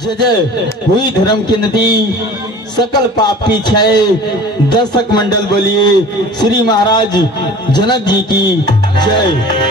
जय जय हुई धर्म की नदी, सकल पाप की क्षय। दर्शक मंडल बोलिए श्री महाराज जनक जी की जय।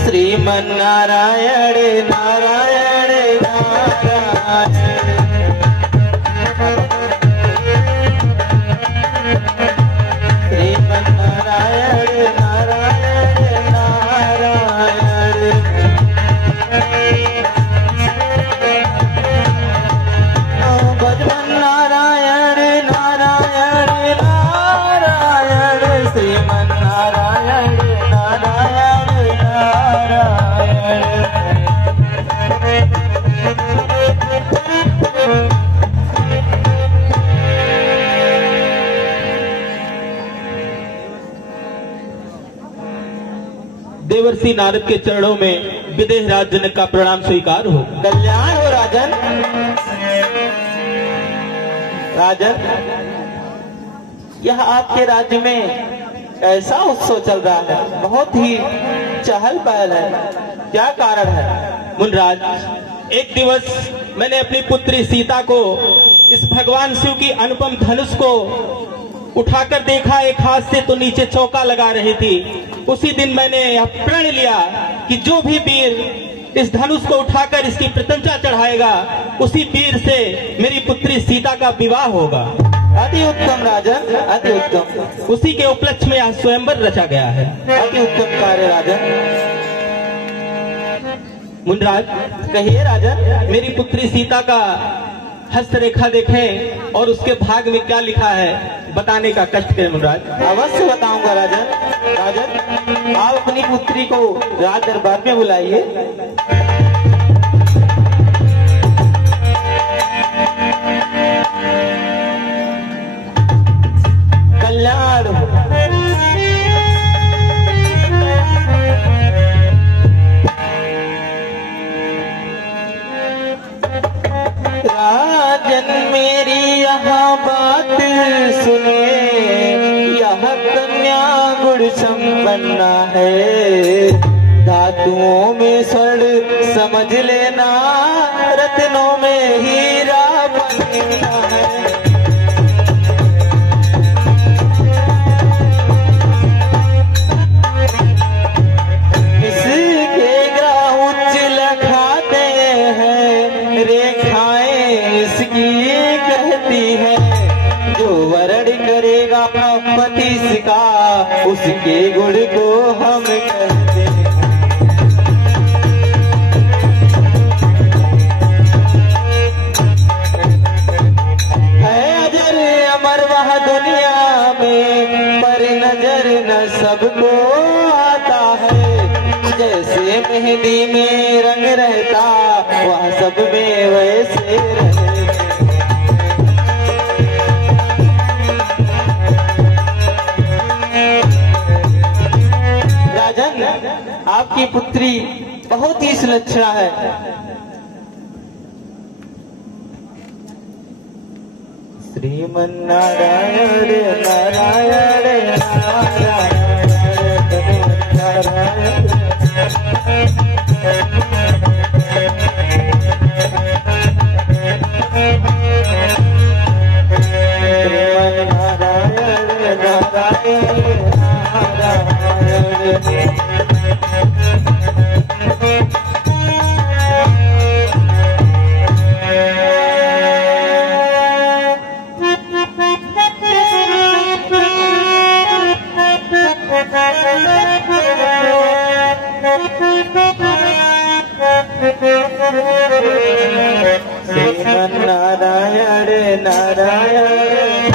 श्रीमन्नारायण नारायण नारायण, श्रीमन्नारायण नारायण नारायण, भजन नारायण नारायण नारायण, श्रीमन्नारायण नारायण देवर्षि नारद के चरणों में विदेह राज जनक का प्रणाम स्वीकार हो। कल्याण हो राजन। राजन, यह आपके राज्य में ऐसा उत्सव चल रहा है, बहुत ही चहल पहल है, क्या कारण है? मुनराज, एक दिवस मैंने अपनी पुत्री सीता को इस भगवान शिव की अनुपम धनुष को उठाकर देखा, एक हाथ से तो नीचे चौका लगा रही थी। उसी दिन मैंने यह प्रण लिया कि जो भी वीर इस धनुष को उठाकर इसकी प्रशंसा चढ़ाएगा, उसी वीर से मेरी पुत्री सीता का विवाह होगा। अति उत्तम राजन, अति उत्तम। उसी के उपलक्ष्य में यह स्वयंवर रचा गया है। अति उत्तम कार्य राजन। मुनराज, कहिए राजन। मेरी पुत्री सीता का हस्तरेखा देखें और उसके भाग में क्या लिखा है बताने का कष्ट करें मुनराज। अवश्य बताऊंगा राजन। राजन, आप अपनी पुत्री को राज दरबार में बुलाइए। कल्याण हो। राजन मेरी यहाँ बात सुने, यह कन्या गुण संपन्ना है, धातुओं में स्वर्ण समझ लेना, रत्नों में हीरा बनना है। इसके ग्रह उच्च लखाते हैं, रेखाएं इसकी कहती है, जो वर्ण करेगा पति का, उसके गुण को हम कहते हैं। है अजर अमर वह दुनिया में, पर नजर न सबको आता है, जैसे मेहंदी में रंग रहता, वह सब में वैसे रहे। राजन, आपकी पुत्री बहुत ही सुलक्षणा है। श्रीमन्नारायण नारायण नारायण नारायण, श्रीमन्नारायण नारायण नारायण। नारायण नारायण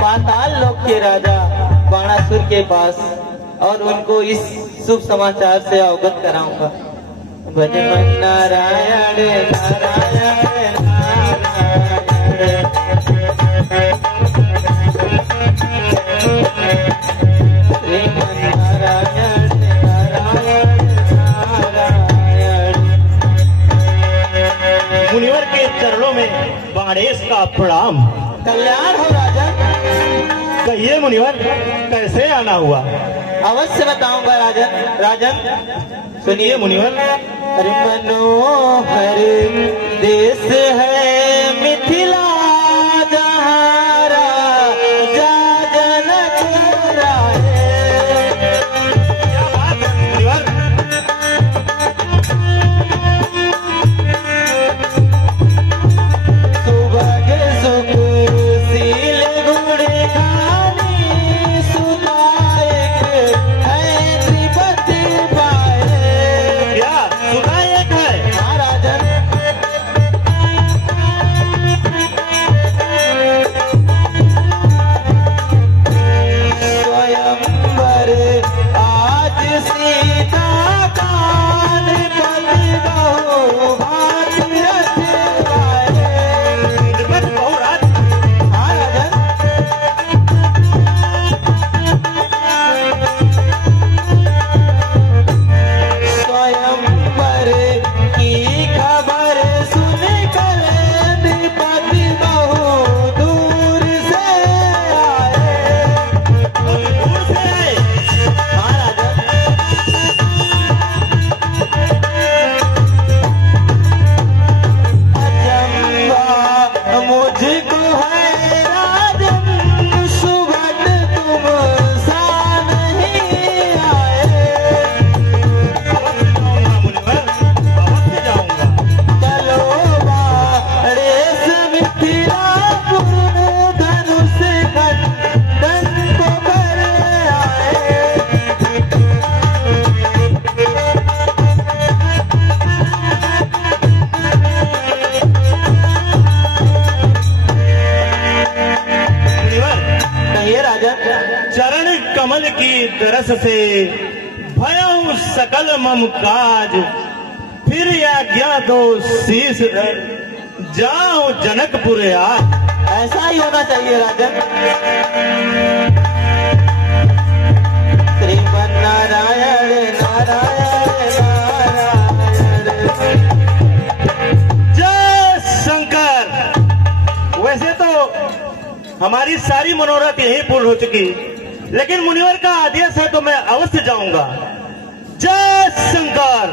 पाताल लोक के राजा बाणासुर के पास और उनको इस शुभ समाचार से अवगत कराऊंगा। भजन नारायण नारायण नारायण नारायण नारायण। मुनिवर के चरणों में बाणेश का प्रणाम। कल्याण हो राजा। कहिए मुनिवर, कैसे आना हुआ? अवश्य बताऊंगा राजन। राजन सुनिए मुनिवर। अरे मनोहर देश है मिथिला जहाँ राजा जनक राय। क्या बात है मुनिवर? सुभग सुख सील गुण खानी सुनायक है त्रिपति पाए। क्या सुनायक है? महाराजन स्वयंवर आज सीता कान पति बहु भागीरथ गाए। त्रिपति बहुराज। महाराजन स्वयंवर की खबर सुनकर नृपति बहु दूर से आए। दूर से आए। महाराजन अचंभा मुझको है राजन सुभट तुम सा नहीं आए। अवश्य जाऊंगा मुनिवर, अवश्य जाऊंगा। चलो बाड़ेस मिथिलापुर धनुष खंडन को कर आए। मुनिवर, कहिए राजन। चरण कमल की तरस से भयऊ सकल मम काज, फिर आज्ञा दो शीश धर जाओ जनकपुर आज। ऐसा ही होना चाहिए राजन। श्रीमन नारायण नारायण नारायण। जय शंकर। वैसे तो हमारी सारी मनोरथ यही पूर्ण हो चुकी, लेकिन मुनिवर का आदेश है तो मैं अवश्य जाऊंगा। जय शंकर।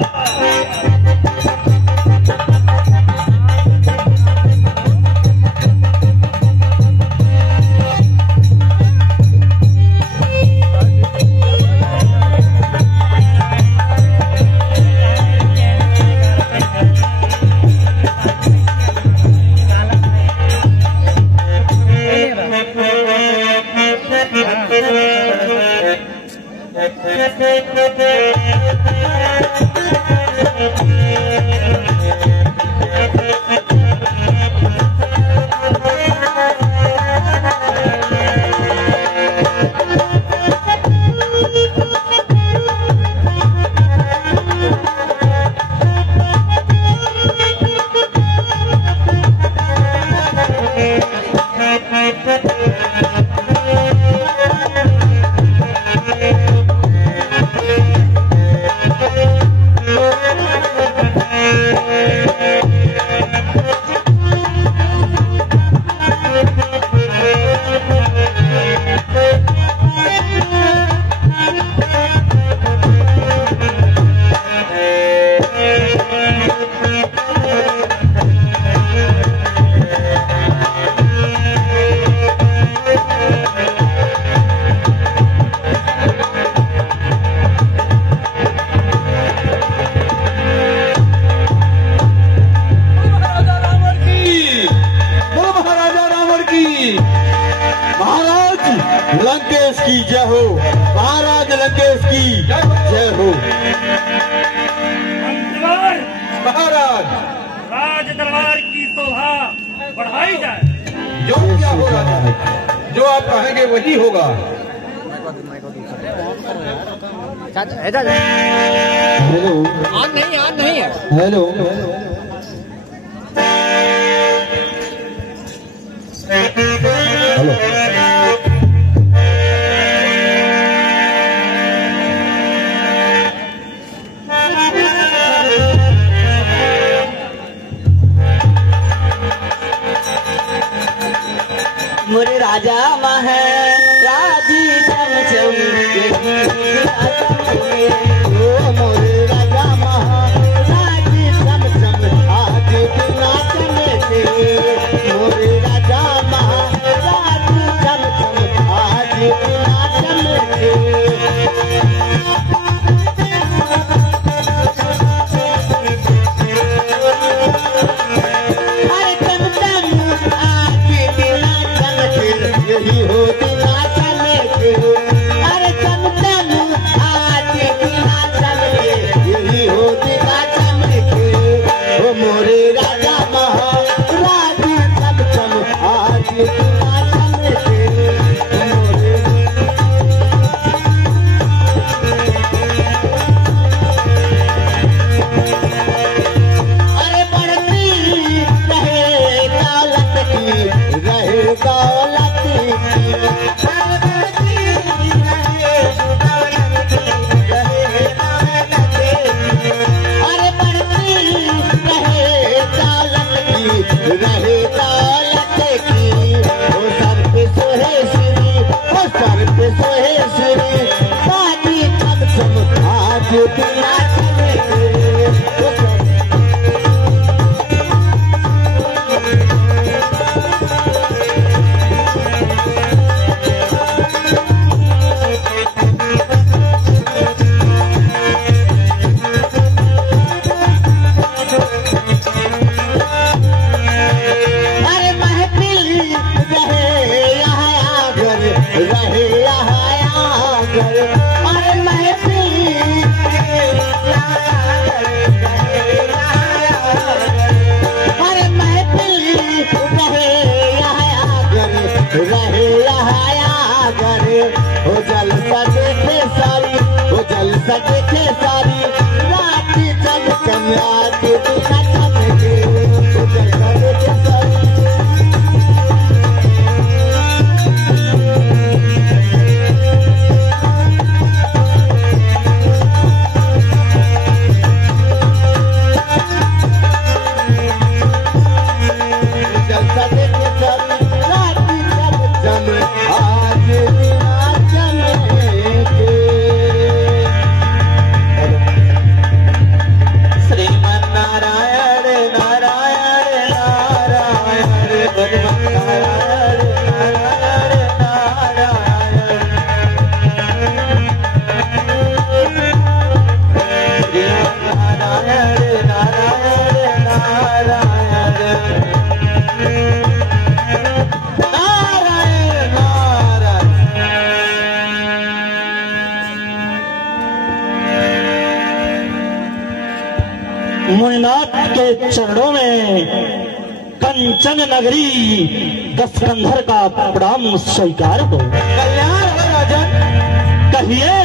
जय हो। महाराज, राज दरबार की शोभा बढ़ाई जाए। जो क्या हो रहा है, जो आप कहेंगे वही होगा। हेलो, आज नहीं है। हेलो, हेलो, मोरे राजा महाराजी चमचम ओ मोरे राजा महाराजी चमचम आज बिना चमके। मोरे राजा महाराजी चमचम आज बिना चमके। हर चमचम आज बिना चमके, यही हो बिना चमके। हर चमचम आज बिना चमके, यही हो बिना चमके। ओ मोरे राजा महाराजी चमचम आज बिना चमके। मोरे अरे बढ़ती रहे दौलत की, रहे दौलत की। अरे बढ़ती रहे दौलत की, रहे दौलत की। अरे बढ़ती रहे दौलत की, रहे दौलत की। ओ सर पे सोहे श्री, ओ सर पे सोहे श्री, बाजी चमचम आज बिना चमके। ओ सर अरे महफिल रहे यहाँ आकर, रहे यहाँ आकर। अरे महफिल रहे यहाँ आकर, अरे महफिल रहे यहाँ आकर, रहे यहाँ आकर। ओ जलसा देखे सारी, ओ जलसा देखे सारी, रात चमचम आज बिना चमके। ओ जलसा देखे सारी, जलसा देखे सारी, रात चमचम आज बिना चमके। श्रीमन्नारायण नारायण नारायण नारायण नारायण नारायण। श्रीमन्नारायण नारायण नारायण नारायण नारायण। मुनिनाथ के चरणों में कंचन नगरी दशकंधर का प्रणाम स्वीकार हो। कल्याण हो राजन। कहिए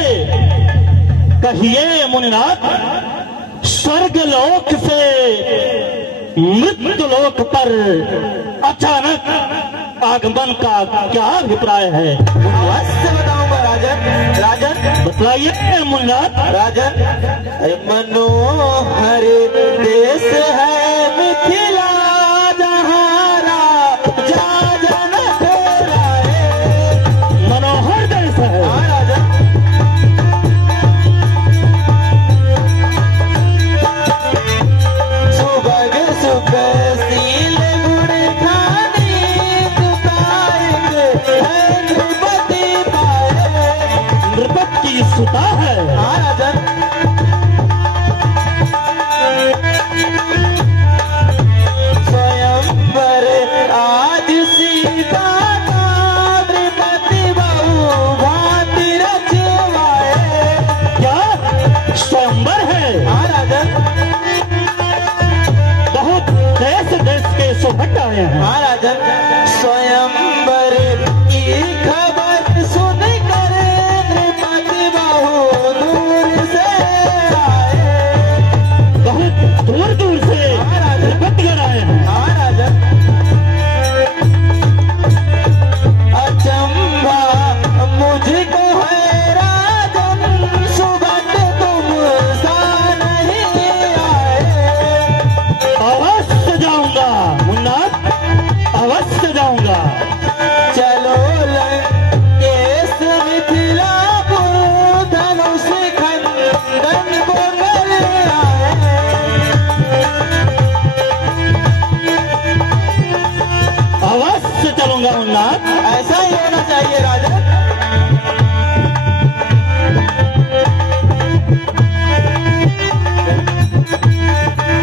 कहिए मुनिनाथ, स्वर्ग लोक से मृत्यु लोक पर अचानक आगमन का क्या अभिप्राय है? अवश्य बताऊंगा राजन। राजन बतलाइए मुनिनाथ। राजन, मनोहर देश है मिथिला, जहाँ राजा जनक राय। मनोहर देश है। हाँ राजन। सुबह सुखशील गुण खानी, तुकाएंगे है नृपति पाए। नृपति सुता है। हाँ राजन। स्वयंवर आज सीता का नृपति बहु भांति रचवाए। आए हैं। हाँ राजन, स्वयंवर की खबर सुन कर नृपति बहु दूर से आए। बहुत दूर दूर से नृपतिगण आए हैं। हाँ राजन, अचंभा मुझको है राजन, सुबह तुम सा नहीं आए। अवश्य जाऊंगा मुन्ना, अवश्य जाऊंगा। चलो लंकेश मिथिलापुर, धनुष खंडन को कर आए। अवश्य चलूंगा मुन्ना। ऐसा ही होना चाहिए राजन।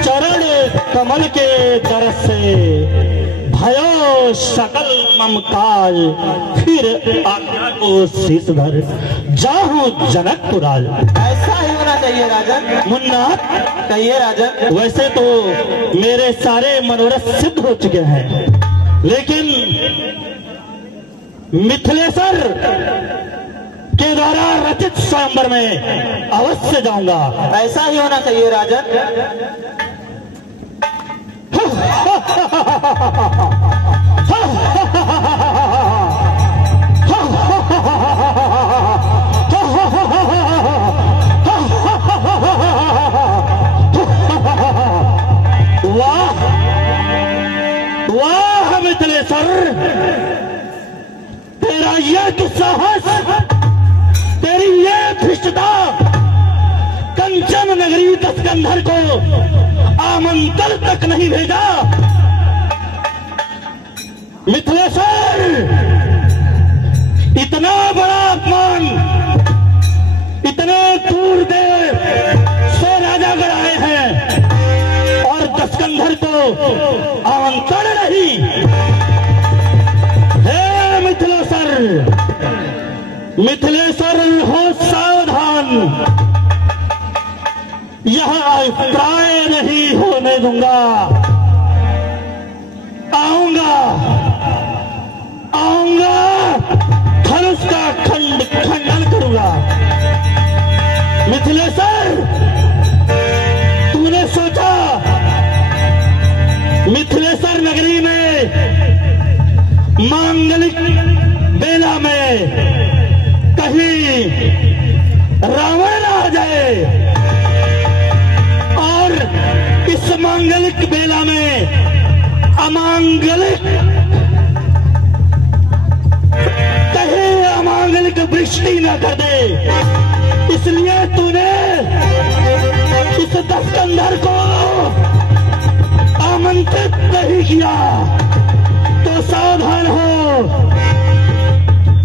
चरण कमल के दरस से भयो सकल ममकाल, फिर आज्ञा को शीश धर जाहूं जनकपुर आज। ऐसा ही होना चाहिए राजन। मुन्ना, कहिए राजन। वैसे तो मेरे सारे मनोरथ सिद्ध हो चुके हैं, लेकिन मिथिलेश्वर के द्वारा रचित स्वयंवर में अवश्य जाऊंगा। ऐसा ही होना चाहिए राजन। वाह वाह मिथिलेश्वर, तेरा ये दुस्साहस, तेरी ये धृष्टता, कंचन नगरी दस्कंधर को आमंत्रण तक नहीं भेजा। मिथिलेश्वर, इतना बड़ा अपमान इतने दूर दे से राजागढ़ आए हैं और दस्कंधर को आमंत्रण नहीं। हे मिथिलेश्वर, मिथिलेश्वर हो सावधान, यह अभिप्राय नहीं होने दूंगा। आऊंगा आऊंगा, धनुष का खंडन करूंगा। मिथिलेश्वर, तूने सोचा मिथिलेश्वर नगरी में मांगलिक बेला में कहीं रावण आ जाए और इस मांगलिक बेला में अमांगलिक, कहीं अमांगलिक वृष्टि न कर दे, इसलिए तूने इस दस्कंधर को आमंत्रित नहीं किया। तो सावधान हो,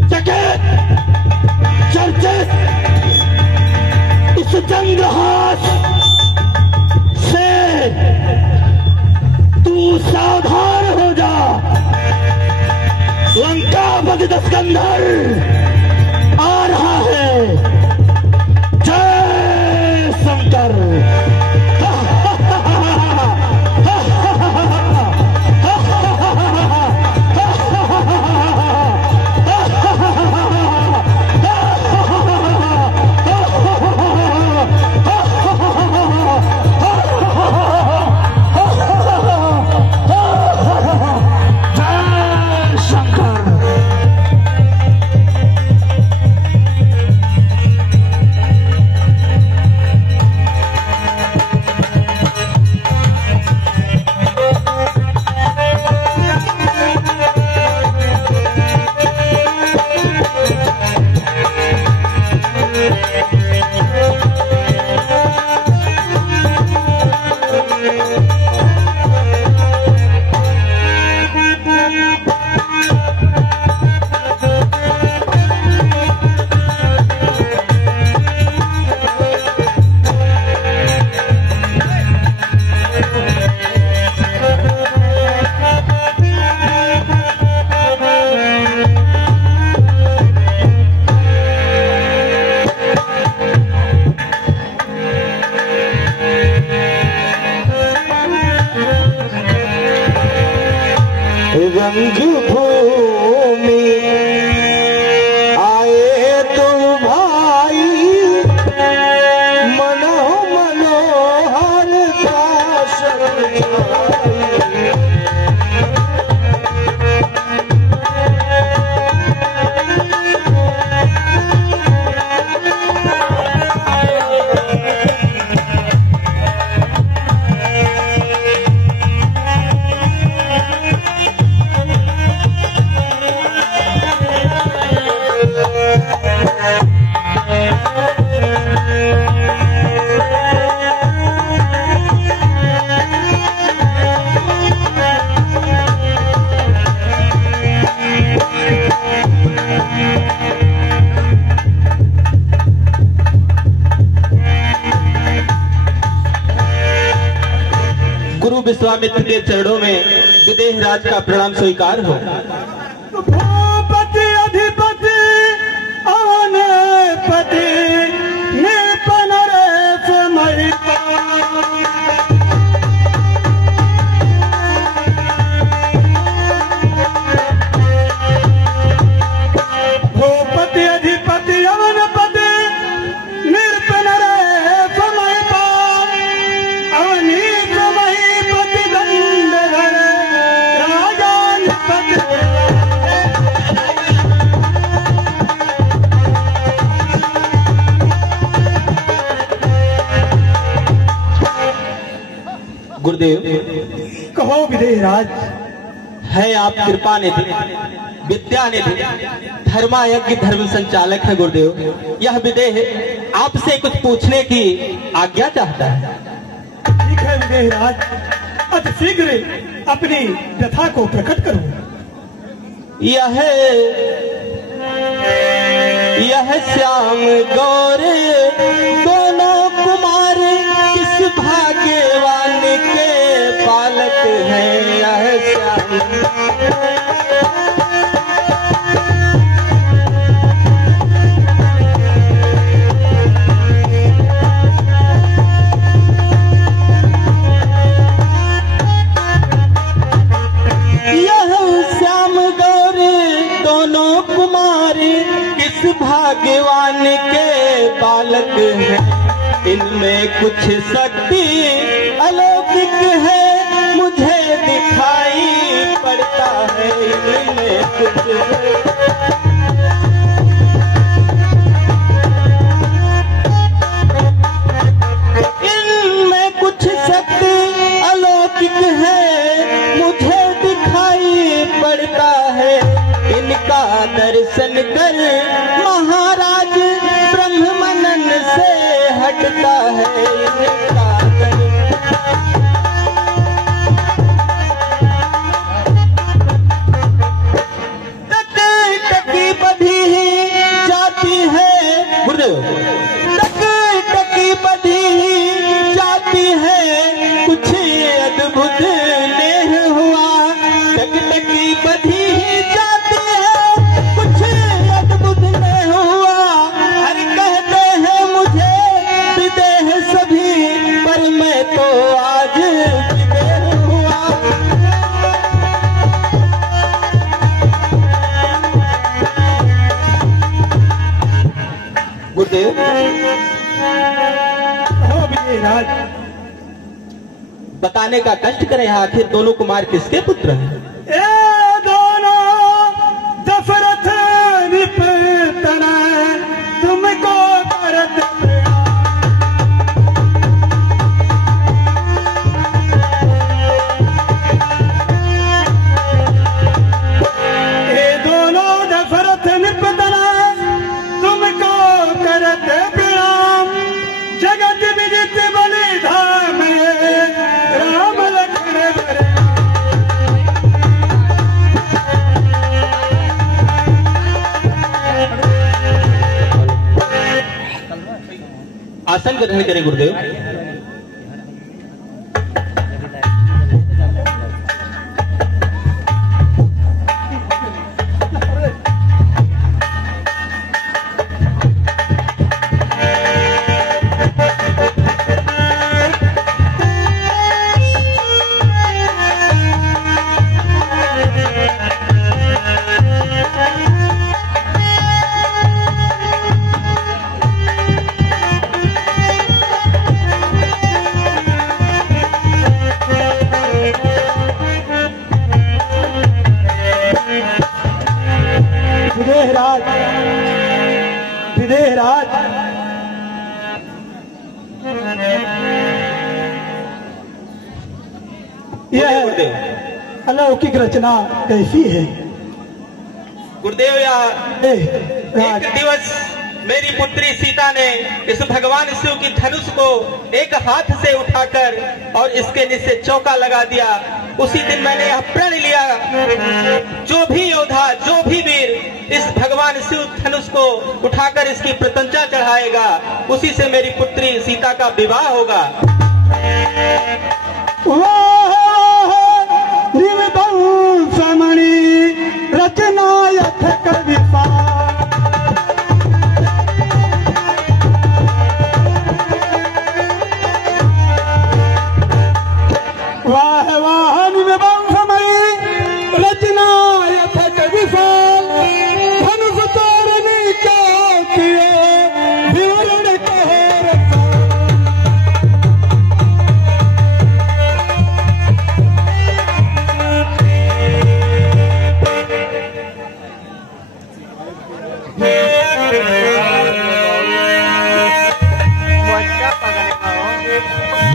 चकित चर्चित इस चंद्रहास से तू सावधान हो जा। लंकापति दस्कंधर आ रहा है। जय शंकर। रंग भूमि आए तुम भाई मनो मनोहर शासन गुरु विश्वामित्र के चरणों में विदेह राज का प्रणाम स्वीकार हो। भूपति अधिपति अवनपति निपन रेत महिपा भूपति अधिपति अवनपति निपन रेत महिपा अवनीत महीपति दंडधर राजाधिपति गुरुदेव कहो विदेहराज। है आप कृपा निधि, विद्या निधि, धर्मायज्ञ, धर्म संचालक है गुरुदेव। यह विदेह आपसे कुछ पूछने की आज्ञा चाहता है। ठीक है विदेहराज, अति शीघ्र अपनी व्यथा को प्रकट करो। यह श्याम गौर दोनों कुमार किस भाग्यवान के पालक हैं। यह श्याम भाग्यवान के बालक हैं। इनमें कुछ शक्ति अलौकिक है, मुझे दिखाई पड़ता है। इनमें कुछ शक्ति अलौकिक है, मुझे दिखाई पड़ता है। इनका दर्शन कर महाराज ब्रह्मनन से हटता है। इनका टकी बधी ही जाती है गुरुदेव, टकी बधी ही जाती है। कुछ अद्भुत नेह हुआ, टकी बधी ही जाती है। कुछ अद्भुत नेह हुआ, हर कहते हैं मुझे विदेह सभी, पर मैं तो आज विदेह हुआ। गुरुदेव बताने का कष्ट करें, आखिर दोनों कुमार किसके पुत्र हैं? ए दोनों दशरथ निपतना तुमको करत ए दोनों दशरथ निपतना तुमको करत प्रणाम। जगत विदित बलि धाम राम लखन बरे। आसन ग्रहण करें गुरुदेव। बोलिए यह गुरुदेव। अलौकिक रचना कैसी है? गुरुदेव या राज, एक दिवस मेरी पुत्री सीता ने इस भगवान शिव की धनुष को एक हाथ से उठाकर और इसके नीचे चौका लगा दिया। उसी दिन मैंने यह प्रण लिया, जो भी योद्धा, जो भी वीर इस भगवान शिव धनुष को उठाकर इसकी प्रशंसा चढ़ाएगा, उसी से मेरी पुत्री सीता का विवाह होगा। समणी रचना यथ कविता वाह वाह निवंशमयी रचना यथ कविता धनुष तोरने क्या किए विवरण कहे रचा।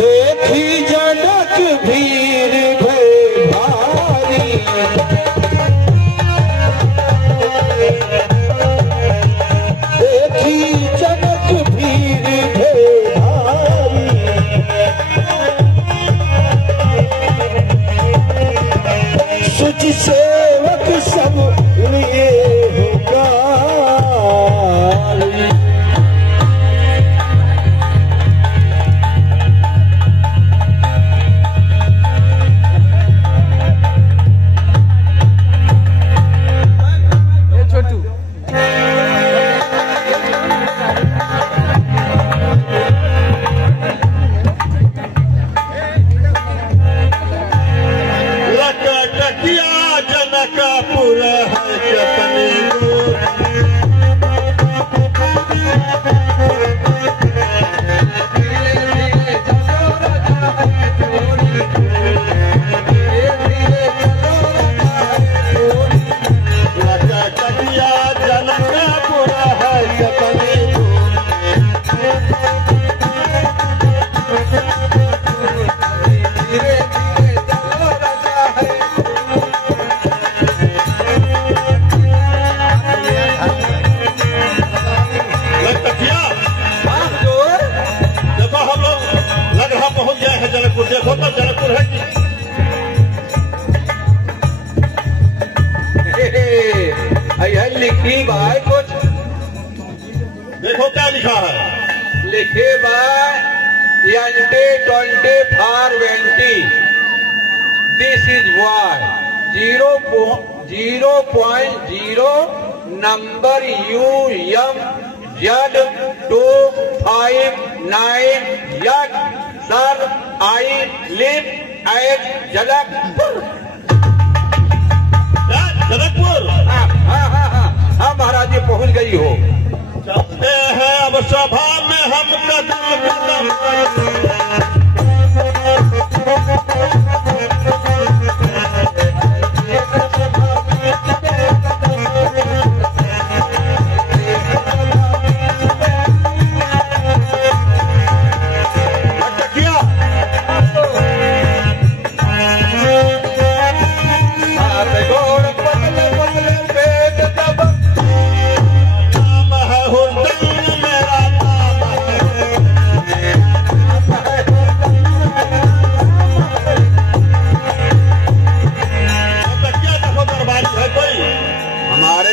देखी जनक भीर भय भारी, देखी जनक भीर भय भारी, सुचि सेवक सब लिए होगा। जनकपुर है अपने जनकपुर है अपने जनकपुर। देखो तो जनकपुर है कि लिखी भाई कुछ देखो क्या लिखा है। लिखे भाई 20 this is Y 0.0 number UMZ259 यट sir I live at Janakpur. Janakpur हाँ महाराज जी पहुंच गई हो। चलते हैं अब सभा में हम कदम कदम।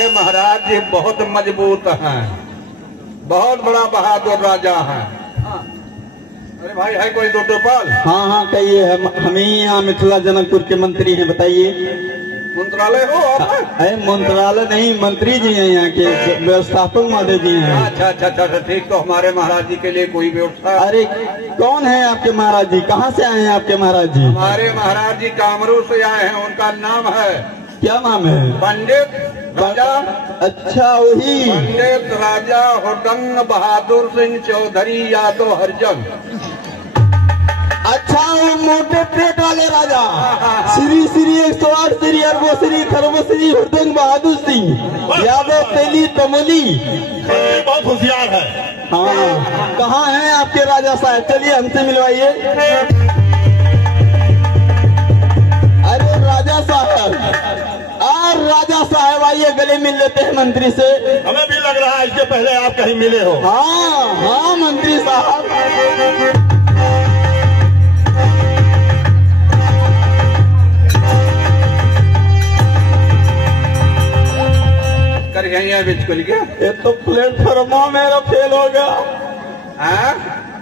महाराज जी बहुत मजबूत हैं, बहुत बड़ा बहादुर राजा हैं। अरे भाई है कोई दो टोपल? हाँ हाँ कहिए, हम ही यहाँ मिथिला जनकपुर के मंत्री हैं, बताइए। मंत्रालय हो आप? अरे मंत्रालय नहीं, मंत्री जी हैं यहाँ के, व्यवस्थापक महोदय जी हैं। अच्छा अच्छा अच्छा ठीक। तो हमारे महाराज जी के लिए कोई व्यवस्था? अरे कौन है आपके महाराज जी? कहाँ से आए हैं आपके महाराज जी? हमारे महाराज जी कामरू से आए हैं। उनका नाम है, क्या नाम है? पंडित राजा। अच्छा वही पंडित राजा होटंग बहादुर सिंह चौधरी यादव हरिजन। अच्छा वो मोटे पेट वाले राजा, श्री श्री 108 श्री अरबो श्री खरबो श्री होटंग बहादुर सिंह यादव तेली तमोली। बहुत होशियार है। हाँ कहाँ हैं आपके राजा साहब? चलिए हमसे मिलवाइए। राजा साहब, आइए गले मिल लेते हैं मंत्री से। हमें भी लग रहा है इसके पहले आप कहीं मिले हो। हाँ हाँ मंत्री साहब। कर गई बिल्कुल क्या? ये तो प्लेटफॉर्म मेरा फेल हो गया।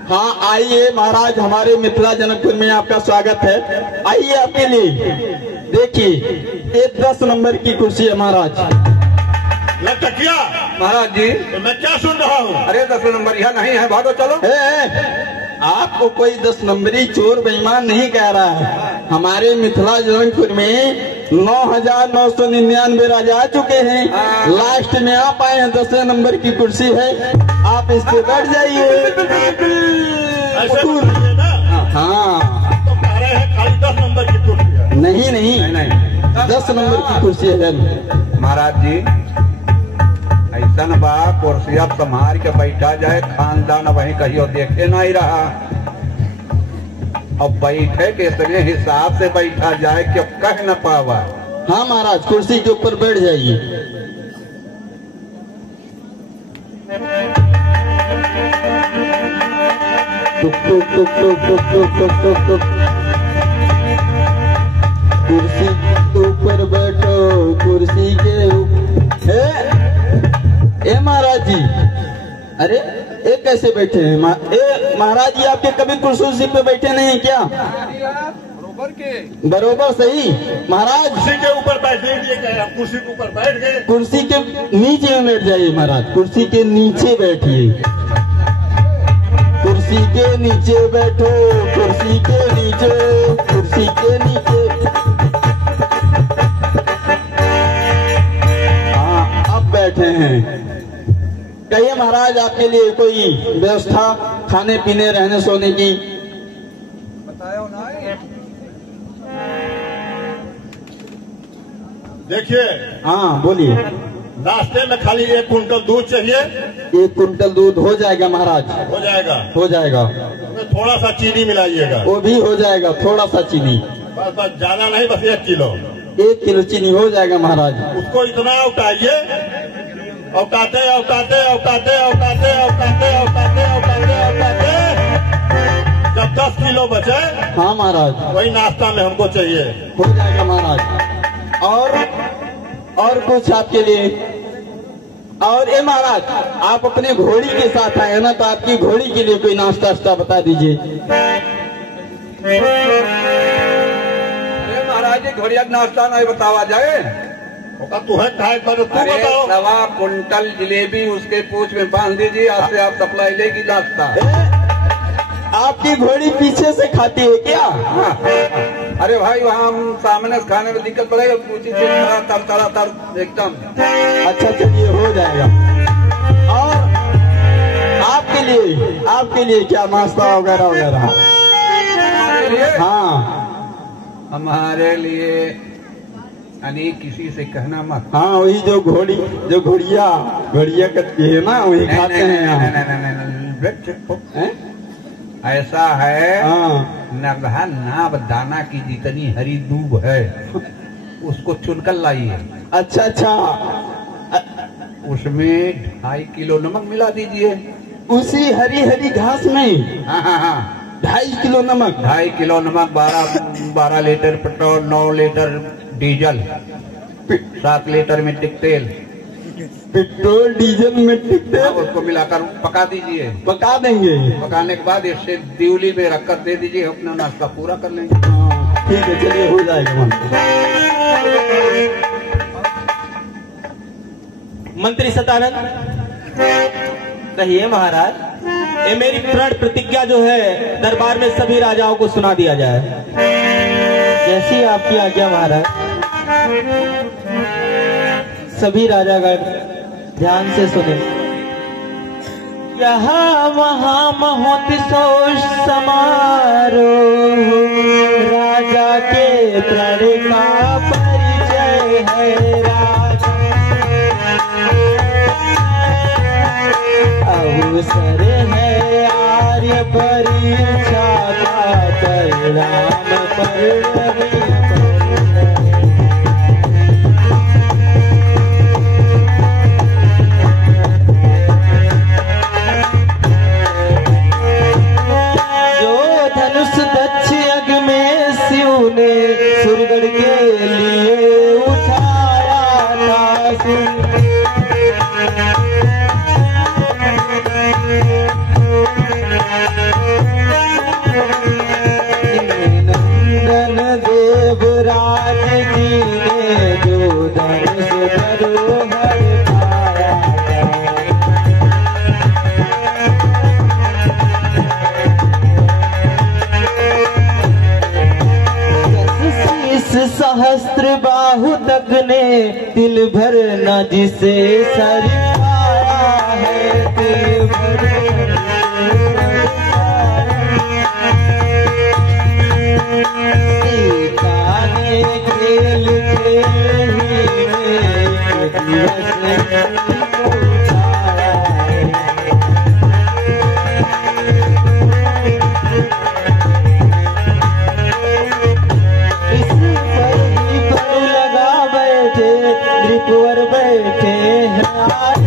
हाँ आइए महाराज, हमारे मिथिला जनकपुर में आपका स्वागत है। आइए आपके लिए देखिए, ये 10 नंबर की कुर्सी है महाराज। लटकिया महाराज जी, तो मैं क्या सुन रहा हूँ? अरे 10 नंबर यहाँ नहीं है, भागो चलो। आपको कोई 10 नंबरी चोर बेईमान नहीं कह रहा है। हमारे मिथिला जनकपुर में 9,999 राजा आ चुके हैं, लास्ट में आप आए हैं, 10 नंबर की कुर्सी है, आप इस पे बैठ जाइए। ऐसे बताइए ना। हाँ तो कह रहे हैं खाली 10 नंबर की कुर्सी है। नहीं नहीं, 10 नंबर की कुर्सी है। महाराज जी, ऐसा न बा कुर्सी अब संभाल के बैठा जाए, खानदान वही कहियो देखे नहीं रहा। अब बैठे के इतने हिसाब से बैठा जाए कि अब कह न पावा। हाँ महाराज, कुर्सी के ऊपर बैठ जाइए। टुक टुक टुक टुक टुक टुक टुक टुक टुक। कुर्सी के ऊपर बैठो, कुर्सी के ऊपर। ए महाराज जी, अरे ये कैसे बैठे हैं? महाराज जी आपके कभी कुर्सी पे बैठे नहीं क्या? बरोबर सही महाराज। कुर्सी के ऊपर बैठने के लिए कहे, आप कुर्सी के ऊपर बैठ गए। कुर्सी के नीचे बैठ जाइए महाराज, कुर्सी के नीचे बैठिए। कुर्सी के नीचे बैठो, कुर्सी के नीचे, कुर्सी के नीचे। हाँ अब बैठे हैं। कहिए महाराज, आपके लिए कोई व्यवस्था खाने पीने रहने सोने की? बताओ ना। देखिए, हाँ बोलिए। नाश्ते में खाली 1 कुंटल दूध चाहिए। 1 कुंटल दूध हो जाएगा महाराज? हो जाएगा। हो जाएगा। उसमें थोड़ा सा चीनी मिलाइएगा। वो भी हो जाएगा, थोड़ा सा चीनी। बस बस, ज्यादा नहीं, बस 1 किलो। 1 किलो चीनी हो जाएगा महाराज। उसको इतना उठाइए, औकाते औकाते औकाते औकाते औकाते औकाते औकाते औकाते, जब 10 किलो बचे, हाँ महाराज, वही नाश्ता में हमको चाहिए। हो जाएगा महाराज। और कुछ आपके लिए? और ये महाराज, आप अपने घोड़ी के साथ आए ना, तो आपकी घोड़ी के लिए कोई नाश्ता वास्ता बता दीजिए। अरे महाराज जी, घोड़िया नाश्ता नहीं बतावा जाए? तू है काय पर, तू अरे बताओ। 1.25 कुंटल जलेबी उसके पूछ में बांध दीजिए, आज से आप सप्लाई लेगी नाश्ता। आपकी घोड़ी पीछे से खाती है क्या? अरे भाई, वहाँ हम सामने से खाने में दिक्कत पड़ेगा, पूछी से तर एकदम। अच्छा चलिए, हो जाएगा। और आपके लिए क्या नाश्ता वगैरह वगैरह? हाँ हमारे लिए अनेक किसी से कहना मत। हाँ, वही जो घोड़िया करती है ना, वही खाते हैं यहाँ। ऐसा है, हाँ नरधा नाब दाना की जितनी हरी दूब है उसको चुनकर लाइए। अच्छा अच्छा, उसमें 2.5 किलो नमक मिला दीजिए। उसी हरी हरी घास में? हाँ हाँ हाँ, 2.5 किलो नमक। 2.5 किलो नमक, 12 litre petrol, 9 litre diesel, 7 litre मिट्टिक तेल। पेट्रोल डीजल मिट्टी तेल उसको मिलाकर पका दीजिए। पका देंगे? पकाने के बाद इसे दिवली में रखकर दे दीजिए, अपना नाश्ता पूरा कर लेंगे। हाँ ठीक है, चलिए हो जाएगा। मंत्री सतानंद, कहिए महाराज। ये मेरी प्रण प्रतिज्ञा जो है दरबार में सभी राजाओं को सुना दिया जाए। जैसी आपकी आज्ञा महाराज। सभी राजागण ध्यान से सुने। यहाँ वहाँ महोत्सव समारोह, राजा के प्रण का परिचय है। अवसर है आर्य परीक्षा का, परिणाम पर दिल भर न जिसे सरकाया है, दिल भर सीता ने खेल खेल ही में एक दिवस कुंवर बैठे हैं आज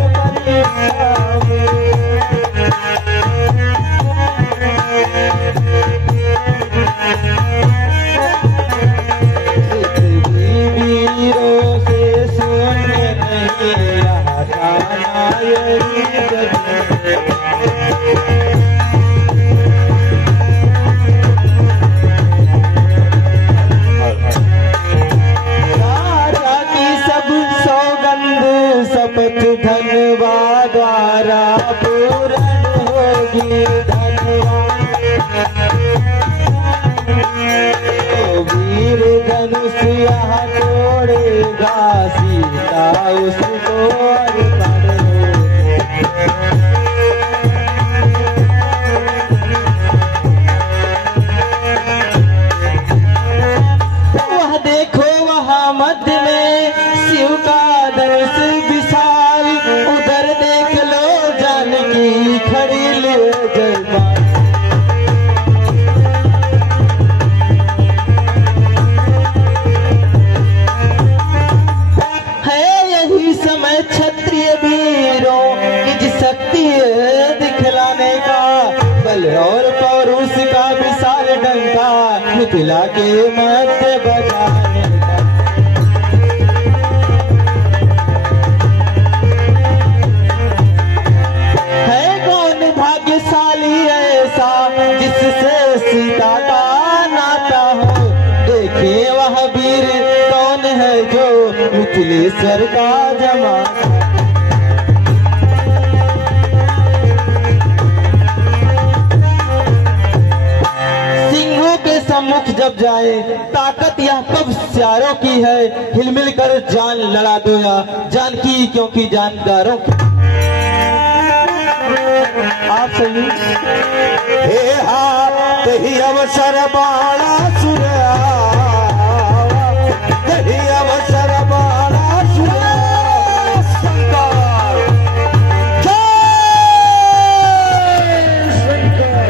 वीरों से सुन नहीं शपथ धन्यवाद द्वारा पूर्ण होगी, धन्यवाद वीर धनुष यहाँ तोड़ेगा, सीता उसको अर्पण वह देखो वहाँ मध्य में शिव का धनुष विशाल, उधर देख लो जानकी खड़ी ले जयमाल। है यही समय क्षत्रिय वीरों निज शक्ति दिखलाने का, बल और पौरुष का विशाल डंका मिथिला के मध्य बजाने का। है कौन भाग्यशाली ऐसा जिससे सीता का नाता हो, देखे वह वीर कौन है जो मिथिलेश्वर का जमाता। सिंहों के सम्मुख जब जाए ताकत यह कब सियारों की है, हिलमिल कर जान लड़ा दो या जानकी क्योंकि जानदारों की। आप सही हे हाथ ही अवसर बाणा सुरा, ही अवसर बाणा सुरा शंकर, जय शंकर।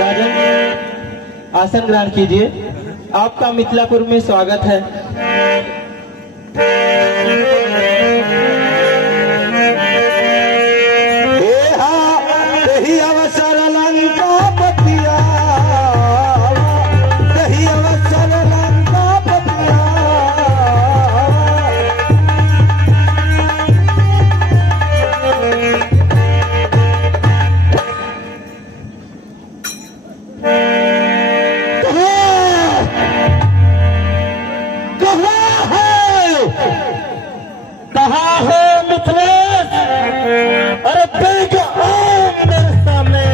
राजन आसन ग्रहण कीजिए, आपका मिथिलापुर में स्वागत है। अवसर लंका पतिया, दही अवसर लंका पतिया, कहाँ है मिथिलेश? अरे देखो मेरे सामने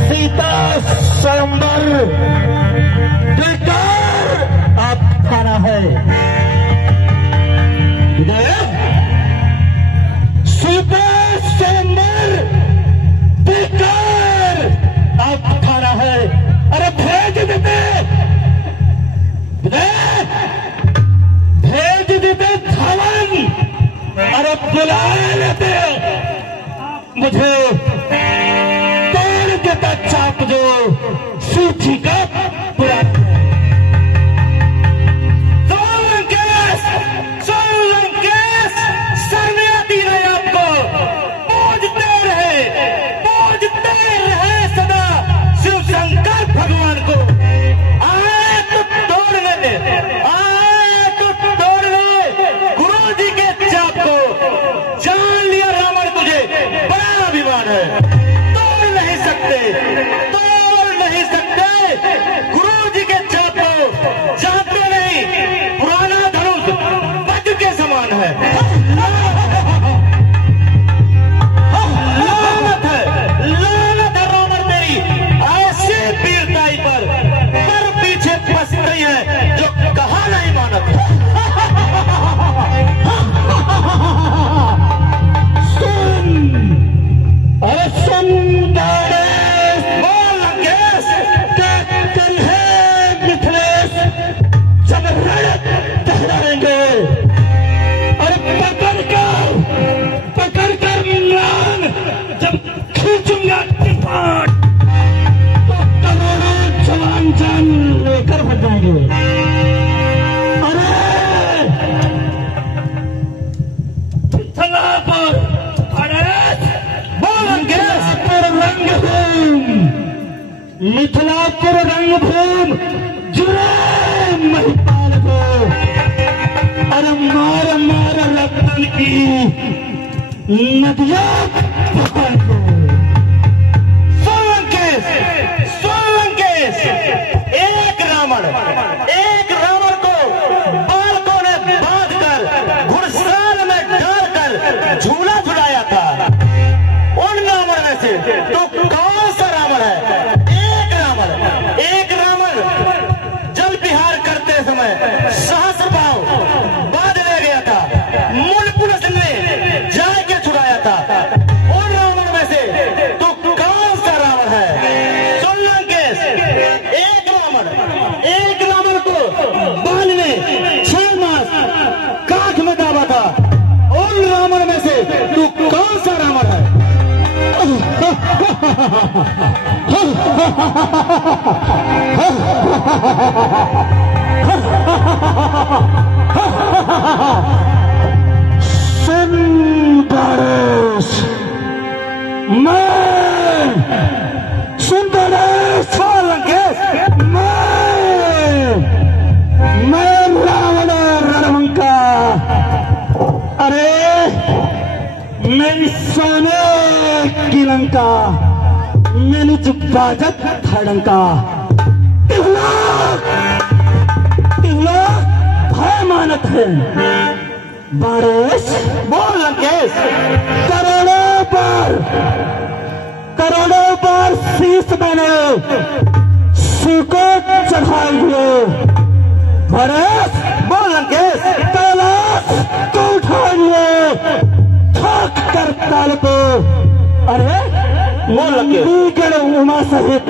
सीता स्वयंवर बेकार आप खड़ा है। सीता स्वयंवर बेकार आप खड़ा है। अरे भेज देते, भेज देते धवन, अरे बुला लेते मुझे, तोड़ देता चाप जो सूची का पूरा। सोलंकेश सरनिया दी रहे आपको, पूजते रहे सदा शिव शंकर भगवान को। आए तो तोड़ने, आए तो तोड़ने गुरु जी के चाप को। जान लिया रावण, तुझे बड़ा अभिमान है। रणभूम जुड़े महिपाल को, अरे मार मार रतन की नदियां पहाड़ को। सोलंकेश एक रावण को बालकों ने बांधकर घुड़साल में डालकर झूला झुलाया था। उन रावण में से तो कौन सा रावण है? एक रावण जल विहार करते समय सहस्र भाव बांध ले गया था, मूल पुरुष ने जाके छुड़ाया था। उन रावण में से तो कौन सा रावण है? सोलंकेश एक रावण को बाल ने 6 मास काख में दाबा था। उन रावण में से तू कौन सा रावण है? सुंदरेश, सोलंकेश मैं रावण रणवंका, अरे मेरी सोने की लंका, मैंने जो बाजत धड़ंका, भय मानत है बारिश। बोल लंकेश। करोड़ों बार शीश मैंने सिकोट चढ़ाए हुए बारिश। बोल लंकेश। कैलाश को उठाए हुए ठोक कर ताल को, अरे बोल लंकेश। गण उमा सहित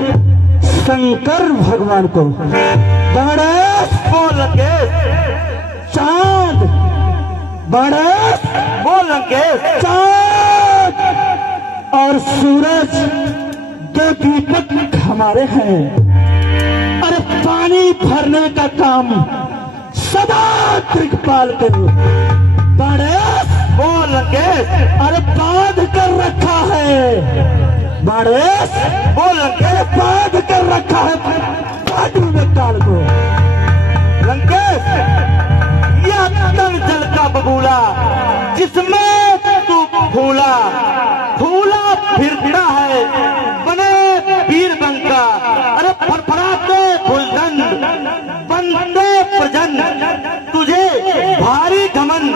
शंकर भगवान को बारिश। बोल लंकेश। चांद बारिश। बोल लंकेश। चांद और सूरज दो दीपक हमारे हैं, अरे पानी भरने का काम सदा दिग्पाल करो बारिश। बोल लंकेश। अरे बांध कर रखा है बारिश। बोल लंकेश। बांध कर रखा है बाजू में काल को लंकेश। यह तन जल का बबूला जिसमें तू फूला फिरता है बने वीर बंका, अरे फरफराते फुलदंड बनते प्रजन, तुझे भारी घमंड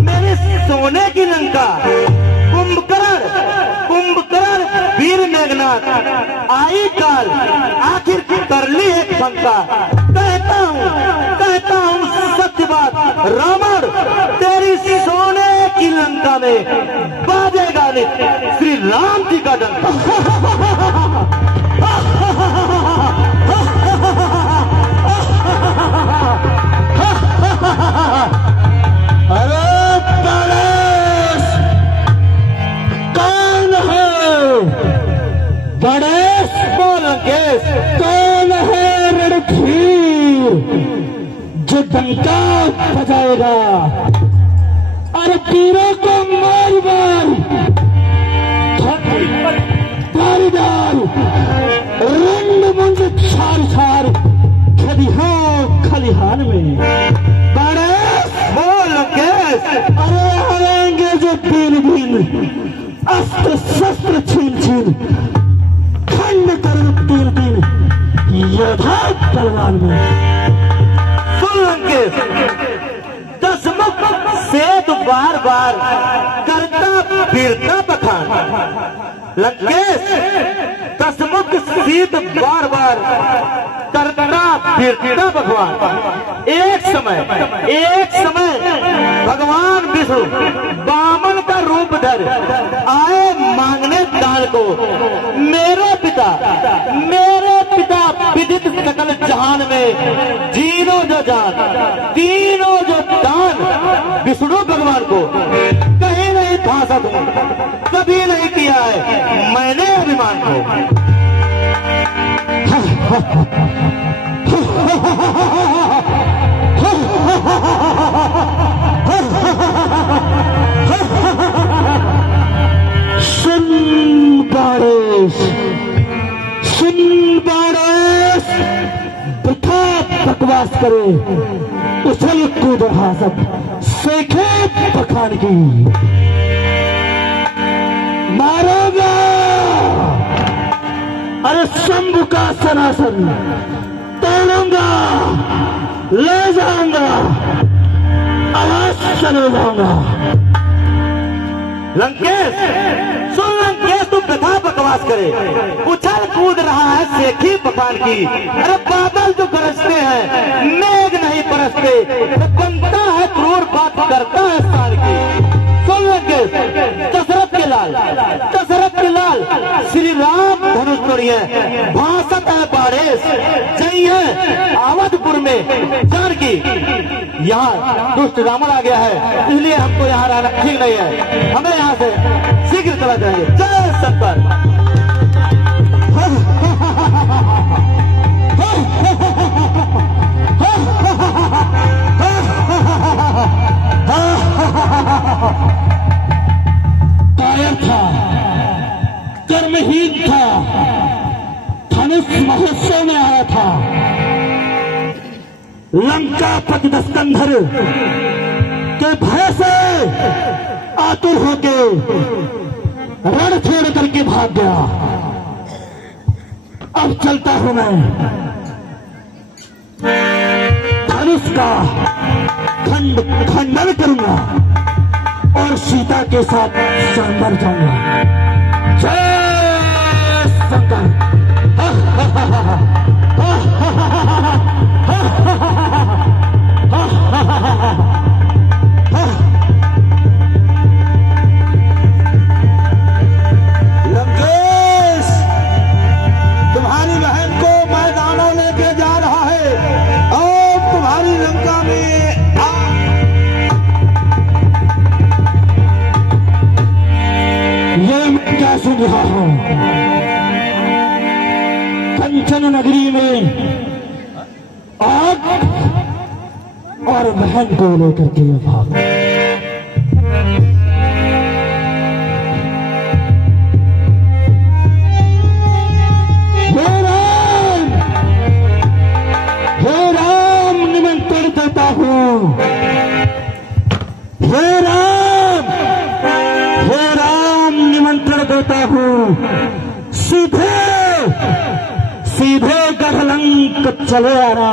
मेरे सोने की लंका। कुंभकर्ण वीर मेघनाथ आई काल आखिर कर ली एक शंका। कहता हूँ सत्य बात रावण, तेरी सोने की लंका में बाजेगा नित्य श्री राम जी का डंका। अरे गणेश कौन है? गणेश बोल लंकेश। कौन है रणधीर जो डंका बजाएगा? अरे वीरों को मार रंग मुंज छार खलिहान में गणेश। बोल लंकेश। अरे आएंगे जो दिन अस्त्र शस्त्र छीन खंड कर 3 दिन योद्धा तलवार में। सुन लंकेश। 10 मुख से तो बार करता फिरता बखान। लंकेश 10 मुख सीत बार करता फिरता भगवान। एक समय भगवान विष्णु बामन का रूप धर आए मांगने दान को। मेरे पिता विदित सकल जहान में जीनो जो जान तीनों जो दान विष्णु भगवान को कहीं नहीं भाषा दूं, कभी नहीं किया है मैंने अभिमान को। सुन बारिश करे उछल कूद रहा सब सीखे पखान की। मारूंगा अरे शंभु का सनासन तोड़ूंगा, ले जाऊंगा, आवाज चले जाऊंगा। लंकेश सुन, लंकेश तू कथा बकवास करे, उछल कूद रहा है सेखी पकान की। अरे बादल जो गरजते हैं मेघ नहीं बरसते, तो बनता है क्रूर बात करता है साल की। सुन लंकेश, दशरथ के लाल श्री राम धनुष तोड़िए, भाषत है बारिश जई है आवधपुर में जानकी। यहाँ दुष्ट रावण आ गया है, इसलिए हमको यहाँ रहना ठीक नहीं है, हमें यहाँ से शीघ्र चला जाएंगे। जय शंकर। कायर था, कर्महीन था, धनुष महोत्सव में आया था। लंका पति दस्कंधर के भय से आतुर होके रण छोड़ करके भाग गया। अब चलता हूं मैं, धनुष का खंडन करूंगा और सीता के साथ संभर जाऊंगा। जय शंकर। लंकेश तुम्हारी बहन को मैदानों लेके जा रहा है और तुम्हारी लंका में ये मैं क्या सुन रहा हूं? कंचन नगरी में आग और बहन को लेकर के ये भाग। हे राम निमंत्रण देता हूं, हे राम निमंत्रण देता हूं, सीधे गढ़लंक चले आना,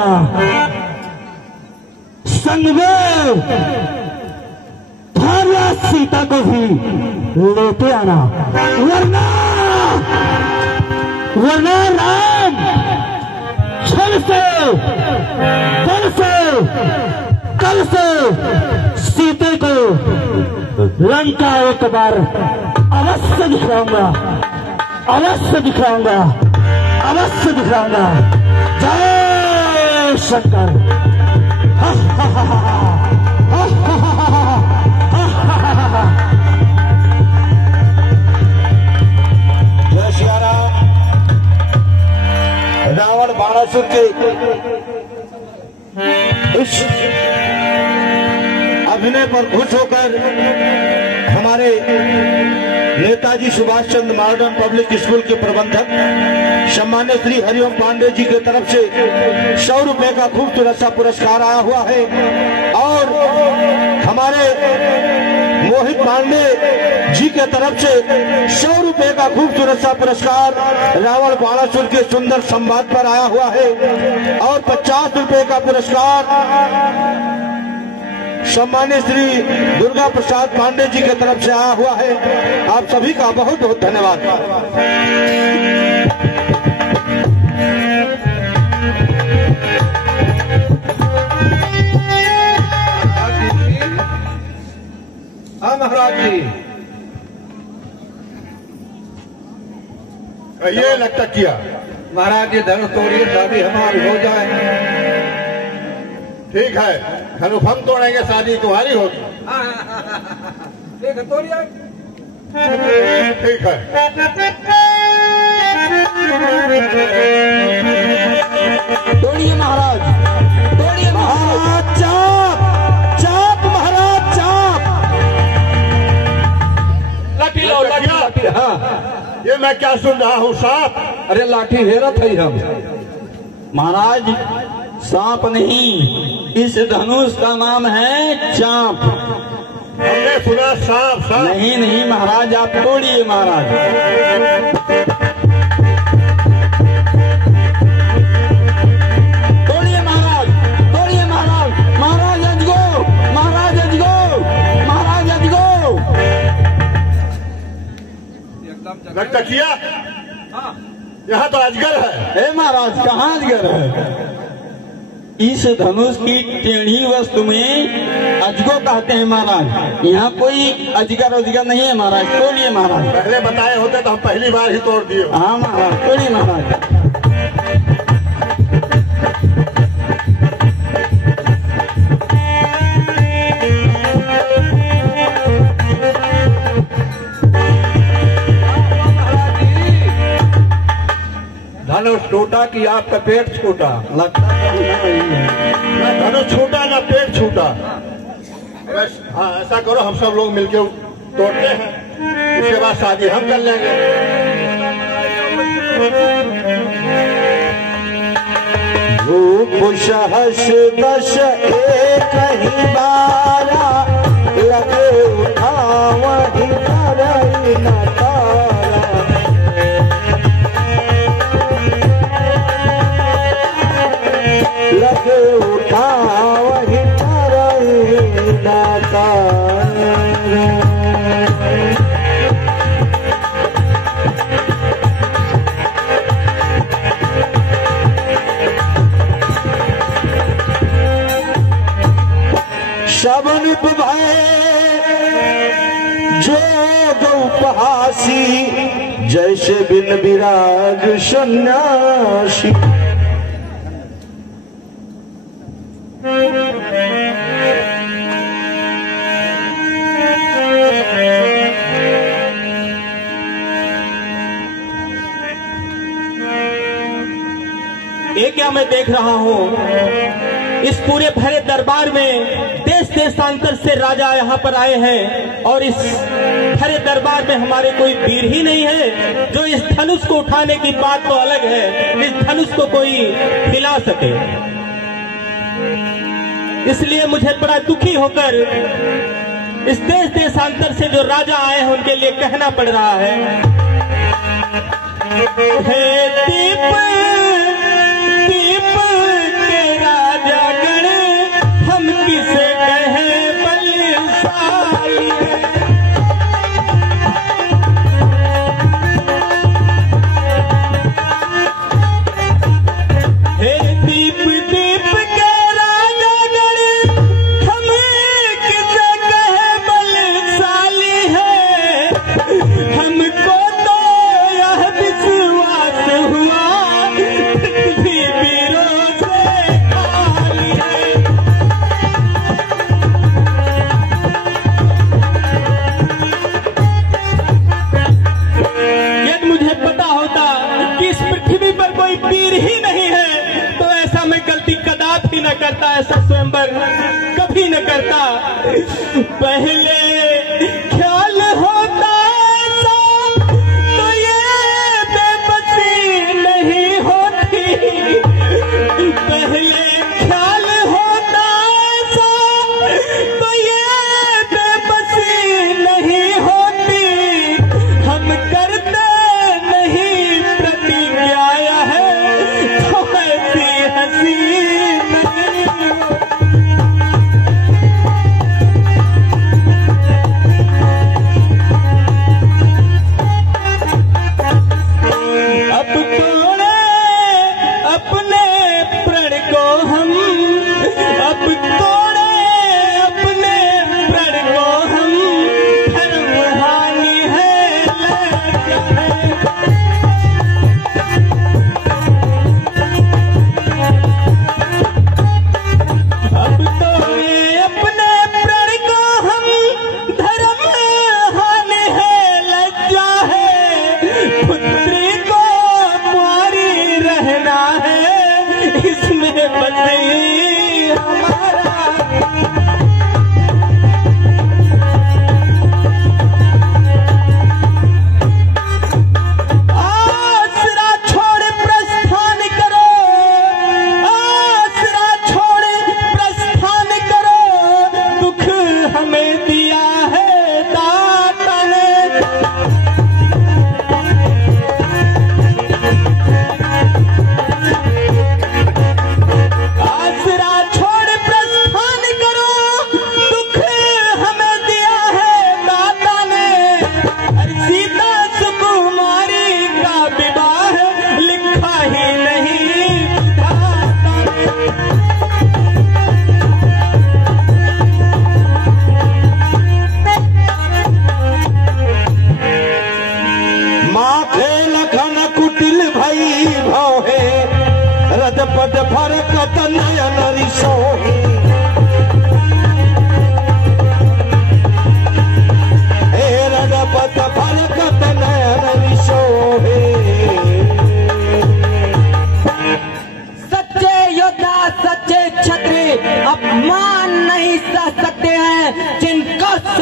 संग में भार्या सीता को भी लेते आना, वरना राम क्षण से कल से सीते को लंका एक बार अवश्य दिखाऊंगा, अवश्य दिखाऊंगा, अवश्य दिखाऊंगा। जय शंकर। जय श्री राम। रावण बाणासुर के इस अभिनय पर खुश होकर हमारे Netaji Subhash Chandra modern public school के प्रबंधक सम्मान्य श्री हरिओम पांडे जी की तरफ से 100 रुपए का खूबसूरत सा पुरस्कार आया हुआ है और हमारे मोहित पांडे जी के तरफ से 100 रुपए का खूबसूरत सा पुरस्कार रावण बाणासुर के सुंदर संवाद पर आया हुआ है और 50 रुपए का पुरस्कार सम्मान्य श्री दुर्गा प्रसाद पांडे जी की तरफ से आया हुआ है। आप सभी का बहुत बहुत धन्यवाद। हाँ महाराज जी, ये लगता किया महाराज जी धनुष तोड़िए, शादी हमारी हो जाए। ठीक है, धनुष हम तोड़ेंगे, शादी तुम्हारी होगी। ठीक है, तोड़िए। ठीक है। तोड़िए महाराज, तोड़िए महाराज। चाप चाप महाराज, चाप। लाठी लो, लाठी। हाँ, ये मैं क्या सुन रहा हूँ साहब? अरे लाठी हेरा थी हम महाराज सांप नहीं, इस धनुष का नाम है चांप। हमने सुना सांप सांप। नहीं नहीं महाराज, आप तोड़िए महाराज। तोड़िए महाराज, तोड़िए महाराज। महाराज अजगो, महाराज अजगो, महाराज अजगो। लटकिया, यहाँ तो अजगर है। हे महाराज, कहाँ अजगर है? इस धनुष की टेढ़ी वस्तु में अजगो कहते हैं महाराज। यहाँ कोई अजगर उजगर नहीं है महाराज। तोड़िए महाराज। पहले बताए होते तो हम पहली बार ही तोड़ दिए। हाँ महाराज, तोड़िए महाराज। धनुष टूटा कि आपका पेट छूटा? लगता है ना धनुष छूटा ना पेट छूटा। हाँ, ऐसा करो, हम सब लोग मिलके तोड़ते हैं, इसके बाद शादी हम कर लेंगे। रूप सहस दश एक ही बारा, लगे उठावहि करई न तारा। लगे उठावहि करई न तारा। शबनुप भय जोग उपहासी, जैसे बिन विराग सन्यासी। ये क्या मैं देख रहा हूँ? इस पूरे भरे दरबार में देश देशांतर से राजा यहाँ पर आए हैं, और इस भरे दरबार में हमारे कोई वीर ही नहीं है जो इस धनुष को उठाने की बात तो अलग है, इस धनुष को कोई हिला सके। इसलिए मुझे बड़ा दुखी होकर इस देश देशांतर से जो राजा आए हैं उनके लिए कहना पड़ रहा है। हे दीप दीप के राजा गण, हम किसे कहें बलशाली। हे दीप दीप के राजा गण, हम किसे कहें बलशाली है। हमको तो यह विश्वास हुआ पृथ्वी वीरों से खाली है। यदि मुझे पता होता कि इस पृथ्वी पर कोई वीर ही नहीं है तो ऐसा मैं गलती कदापि न करता, ऐसा स्वयंवर कभी न करता। पहले ख्याल होता ऐसा तो ये बेबसी नहीं होती। पहले ख्याल होता ऐसा तो ये बेबसी नहीं होती। हम करते नहीं प्रतिज्ञा है तो ऐसी हंसी नहीं होती।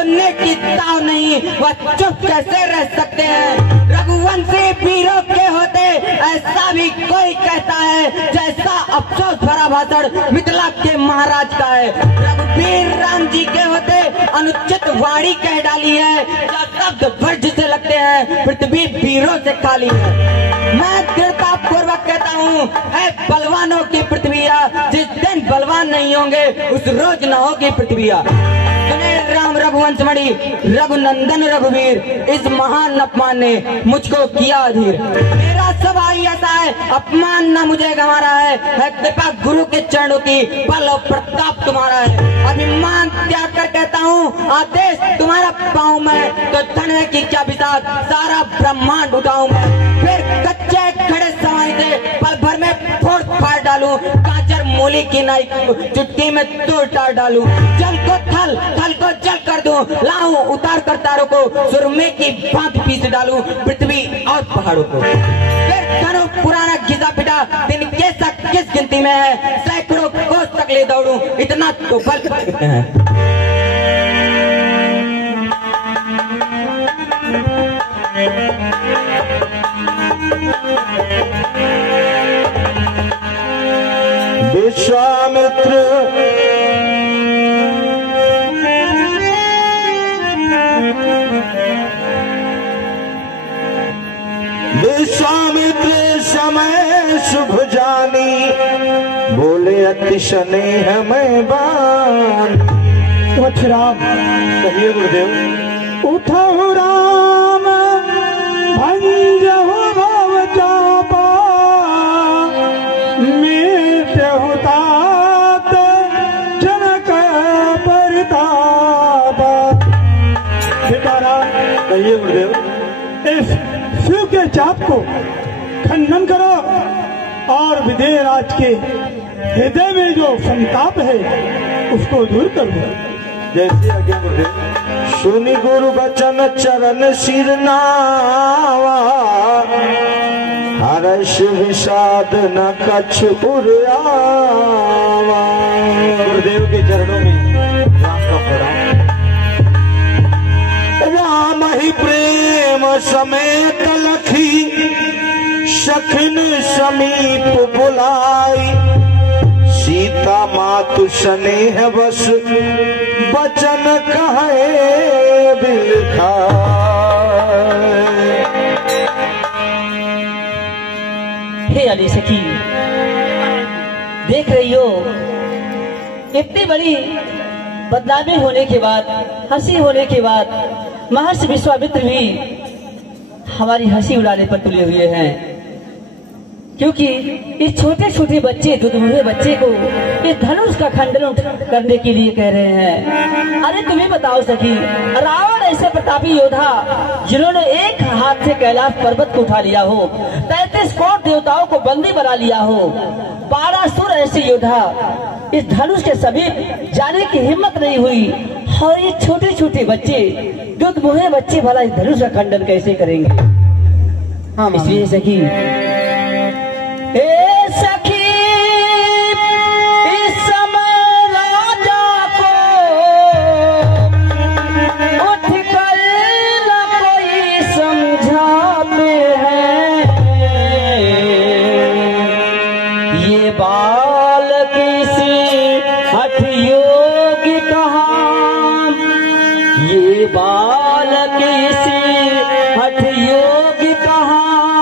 बोलने की ताव नहीं, वह चुप कैसे रह सकते हैं। रघुवंशी वीरों के होते ऐसा भी कोई कहता है, जैसा अफसोस भरा भाषण मिथिला के महाराज का है। रघुवीर राम जी के होते अनुचित वाणी कह डाली है, जो शब्द वर्ज से लगते हैं पृथ्वी वीरों से खाली है। मैं दृढ़ता पूर्वक कहता हूँ, है बलवानों की पृथ्वीया, जिस दिन बलवान नहीं होंगे उस रोज न होगी पृथ्वीया। सुने राम रघुवंश मणि रघुनंदन रघुवीर, इस महान अपमान ने मुझको किया अधीर। मेरा सवाल ऐसा है, अपमान न मुझे गंवारा है कृपा गुरु के चरणों की, बल और प्रताप तुम्हारा है। अभिमान त्याग कर कहता हूँ, आदेश तुम्हारा पाऊं मैं, तो धन है कि क्या विशाल सारा ब्रह्मांड उठाऊं मैं। फिर कच्चे खड़े समय से पल भर में फोड़ फाड़ डालूं, कांचर मूली की नाई चुटकी में तोड़ टाड़ डालूं। जल को थल, थल को जल कर दूं, लाऊं उतार कर तारों को, सुरमे की भांति पीस डालूं पृथ्वी और पहाड़ों को। फिर करो पुराना घिसा पिटा, दिन कैसा किस गिनती में है, सैकड़ों कोस तक ले दौड़ूं, इतना तो बल सकते हैं। विश्वामित्र विश्वामित्र समय शुभ जानी, बोले अति स्नेह में बान। उठ राम, कहिए गुरुदेव। उठो राम भंजहु भव चापा, मीटहु तात जनक परितापा। कहिए गुरुदेव। इस शिव के चाप को खंडन करो और विदेह राज के हृदय में जो संताप है उसको दूर कर दो। जैसे आज्ञा गुरुदेव। सुनि गुरु बचन चरण सिर नावा, हर्ष विषाद न कछ उर्यावा। गुरुदेव के चरणों में राम का प्रणाम। राम ही प्रेम समेत लखी, सखिन समीप बुलाई। सीता मातु स्नेह बस, बचन कहे बिलखाए। हे अली सखी, देख रही हो इतनी बड़ी बदनामी होने के बाद, हंसी होने के बाद महर्षि विश्वामित्र भी हमारी हंसी उड़ाने पर तुले हुए हैं, क्योंकि इस छोटे छोटे बच्चे, दुधमुहे बच्चे को ये धनुष का खंडन करने के लिए कह रहे हैं। अरे तुम्हें बताओ सखी, रावण ऐसे प्रतापी योद्धा जिन्होंने एक हाथ से कैलाश पर्वत को उठा लिया हो, 33 करोड़ देवताओं को बंदी बना लिया हो, 12 सुर ऐसे योद्धा इस धनुष के समीप जाने की हिम्मत नहीं हुई, और ये छोटे छोटे बच्चे, दुधमुहे बच्चे भला इस धनुष का खंडन कैसे करेंगे? हाँ, इसलिए सखी, ए सखी, इस समय राजा को उठ कर न कोई समझाते हैं। ये बाल किसी हठ योगी कहाँ, ये बाल किसी हठ योगी कहाँ,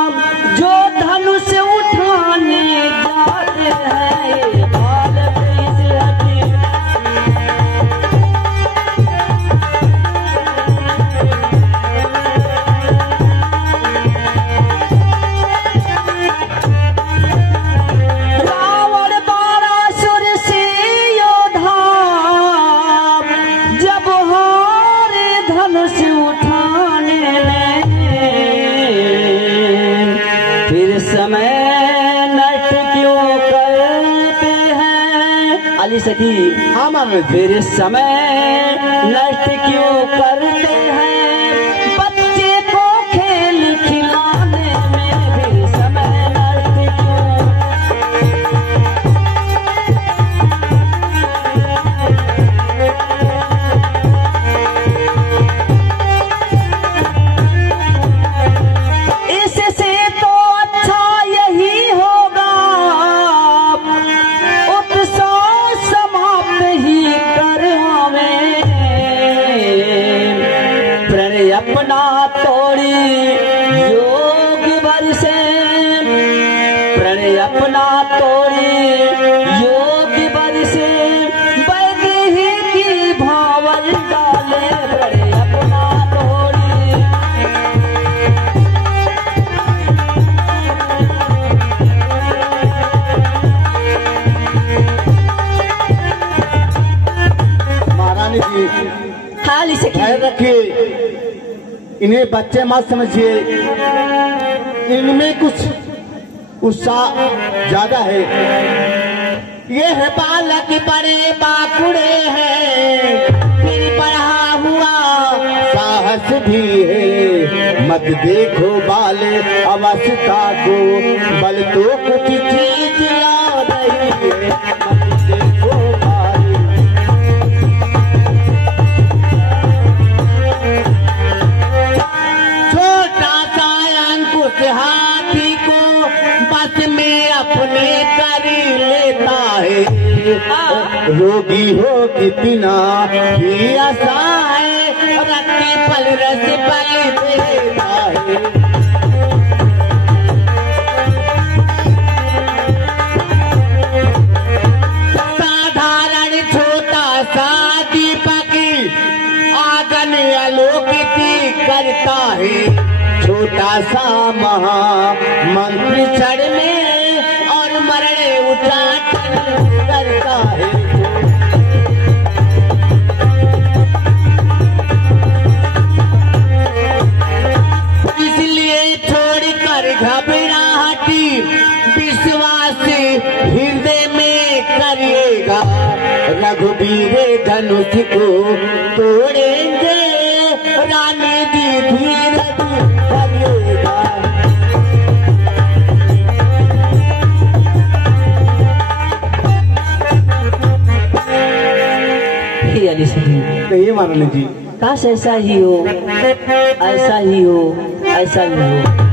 जो धनुष उठाने जाते हैं। ये बाल किसी हठ रावण बाणासुर से योद्धा, जब हारे धनुष उठाने लगे, फिर समय नष्ट क्यों करते हैं? अली सखी, हाँ मानो, फिर समय नष्ट क्यों करते हैं? बच्चे को खेल खिलाने में फिर समय नष्ट क्यों? प्रणय अपना तोड़ी योग बरसे, प्रणय अपना तोड़ी योग बरसे, बैदेही की भावल डाले, प्रणय अपना तोड़ी। महारानी जी खाली से ख्याल रखिए, इन्हें बच्चे मत समझिए, इनमें कुछ उत्साह ज्यादा है। ये है बालक बड़े बाकुड़े हैं, फिर बढ़ा हुआ साहस भी है। मत देखो बाले अवस्था को, बल तो कुछ चीज ला रही है। मत देखो बाले, छोटा सा अंकुश हाथी को बस में अपने कर लेता है। रोगी हो कितना भी आशा है, रत्ती पल रस बल देता है। साधारण छोटा सा दीपक आगन आलोकित करता है। छोटा सा महामंत्र क्षण में और मरण उच्चाटन करता है। इसलिए छोड़कर घबराहटी विश्वास हृदय में करिएगा। रघुवीर धनुष को तोड़ेंगे, रानी दी धीरज करिएगा। हे अली सही, कहिए महारानी जी। काश ऐसा ही हो, ऐसा ही हो, ऐसा ही हो।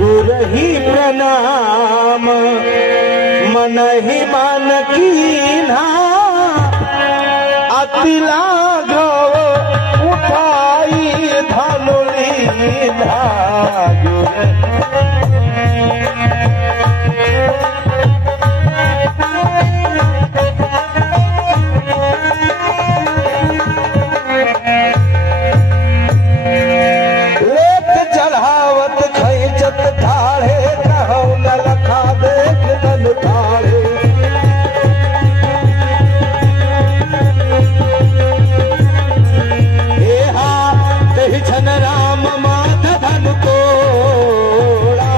गुरही प्रणाम मन ही मन कीन्हा, अतिला घव उठाई धनुलीधा। लेख चढ़ावत खैचत ठाढ़े, कहौ न लखा देख तन ठाढ़े। दही छन राम माथ धन कोड़ा,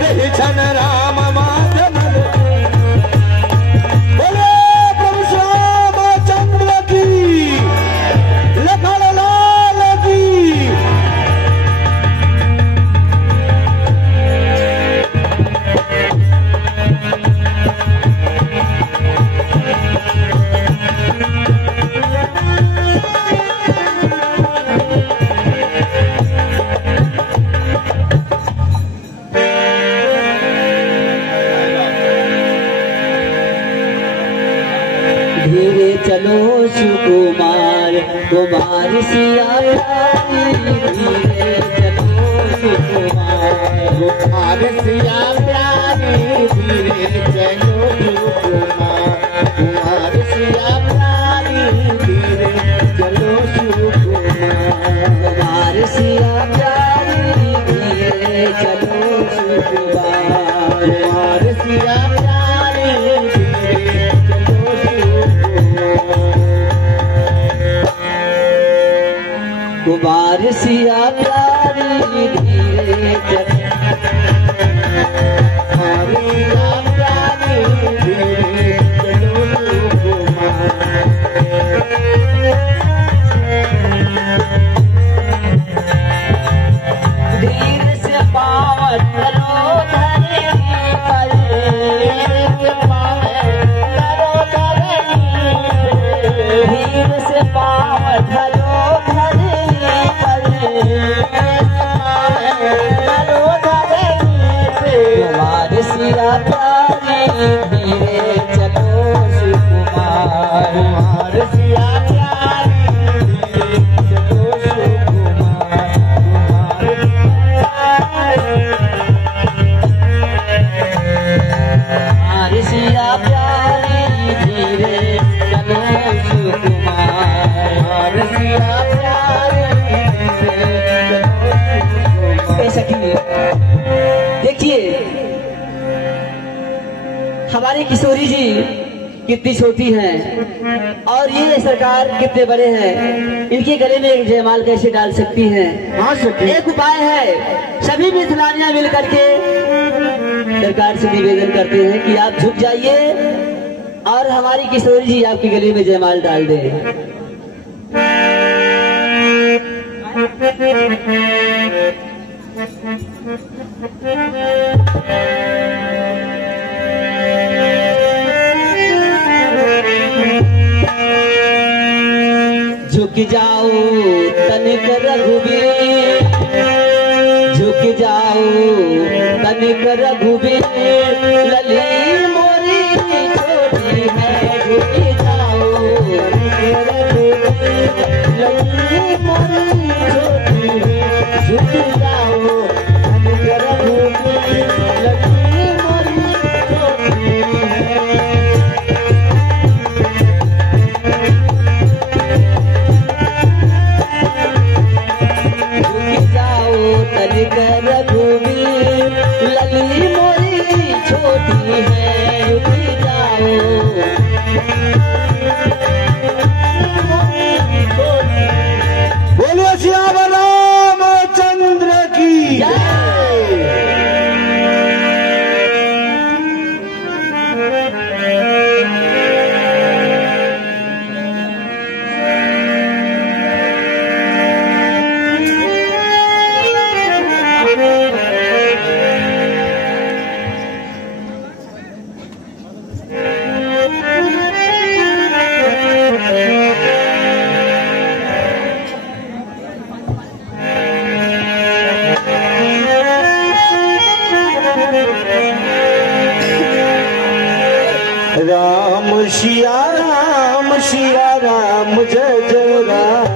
दही छन राम माथ धन। बोले प्रभु श्याम चंद्र की, लखन लाल की। धीरे चलो सुकुमार, कुमार सिया प्यारी। धीरे चलो सुकुमार, कुमार सिया प्यारी। धीरे चलो सुकुमार, कुमार सिया प्यारी। धीरे चलो सुकुमार, कुमार सिया प्यारी। धीरे चलो सुकुमार, कुमार सिया प्यारी। धीरे चलो कुमार सिया प्यारी। धीरे चलो धीरे से पावन करो धरती पर, धीरे से किशोरी जी कितनी छोटी हैं और ये सरकार कितने बड़े हैं, इनके गले में एक जयमाल कैसे डाल सकती हैं? हाँ सखी, एक उपाय है, सभी मिथिलानियां मिल करके सरकार से निवेदन करते हैं कि आप झुक जाइए और हमारी किशोरी जी आपके गले में जयमाल डाल दें। झुक जाओ तनिक रघुवीर, झुक जाओ तनिक रघुवीर, लली मोरी छोटी है, झुक जाओ तनिक रघुवीर, लली मोरी छोटी है, झुक जाओ तनिक रघुवीर, लली मोरी छोटी है। तनिक रघुवीर, लली मोरी छोटी है, रुक जाओ। बोलो श्याम रामचंद्र की जय। राम सिया राम जय जय राम,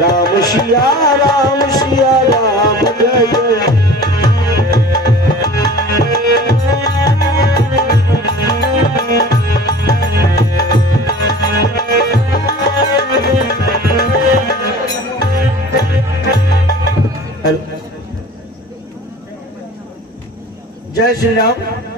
राम सिया राम जय जय। जय श्री राम।